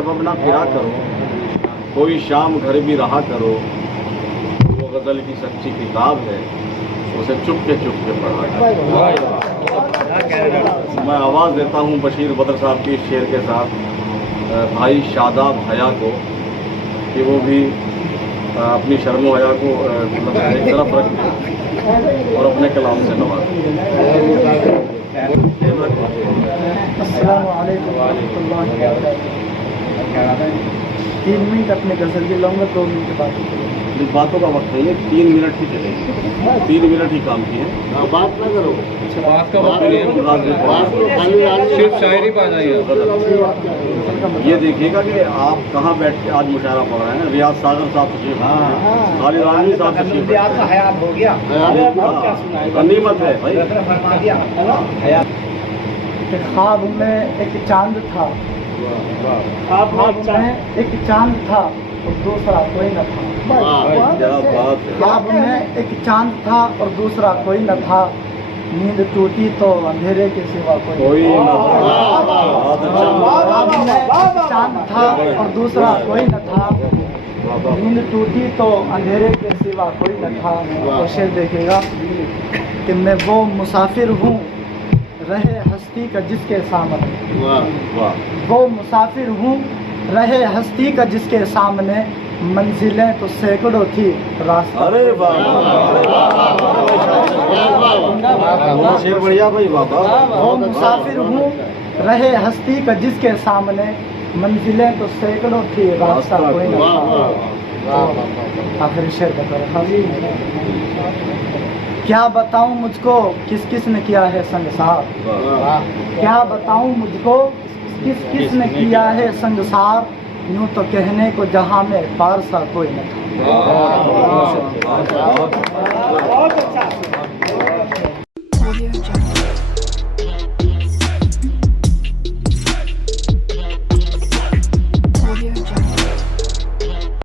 सबब ना फिरा करो, कोई शाम घर भी रहा करो, वो गज़ल की सच्ची किताब है, उसे चुप के पढ़ा करो। मैं आवाज़ देता हूँ बशीर बदर साहब के शेर के साथ भाई शादाब हया को, कि वो भी अपनी शर्म हया को मतलब एक तरफ रख दें और अपने कलाम से नवाजें। अस्सलाम वालेकुम रहमतुल्लाहि व बरकातहू। 3 मिनट अपने गज़ल की लूँगा, 2 मिनट बात करूँगा। बातों का वक्त नहीं है, 3 मिनट ही चलेंगे, 3 मिनट ही काम किए। बात ना करो, बात का वक्त नहीं है, सिर्फ शायरी पा जाइए। ये देखिएगा कि आप कहाँ बैठ के आज मुशायरा पढ़ रहे हैं। रियाज सागर साहब तशरीफ, खालिद आलमी साहब तशरीफ, हयात हो गया, गनीमत है भाई। ख्वाब में एक चांद था, ख्वाब में एक चांद था और दूसरा कोई न था। क्या बात है। ख्वाब में एक चांद था और दूसरा कोई न था, नींद टूटी तो अंधेरे के सिवा कोई न था। ख्वाब में एक चांद था और दूसरा कोई न था, नींद टूटी तो अंधेरे के सिवा कोई न था। और शेर देखिएगा कि मैं वो मुसाफिर हूँ रहे हस्ती का जिसके सामने, वो मुसाफिर हूँ रहे हस्ती का जिसके सामने, मंजिलें तो सैकड़ों थी रास्ता। अरे वाह, शेर बढ़िया भाई, वाह। वो मुसाफिर हूँ रहे हस्ती का जिसके सामने, मंजिलें तो सैकड़ों थी रास्ता कोई न था। आखिरी शेर बता रहा। क्या बताऊं मुझको किस किस ने किया है संगसार, क्या बताऊं मुझको किस किस ने किया है संगसार, यूं तो कहने को जहां में पारसा कोई न था।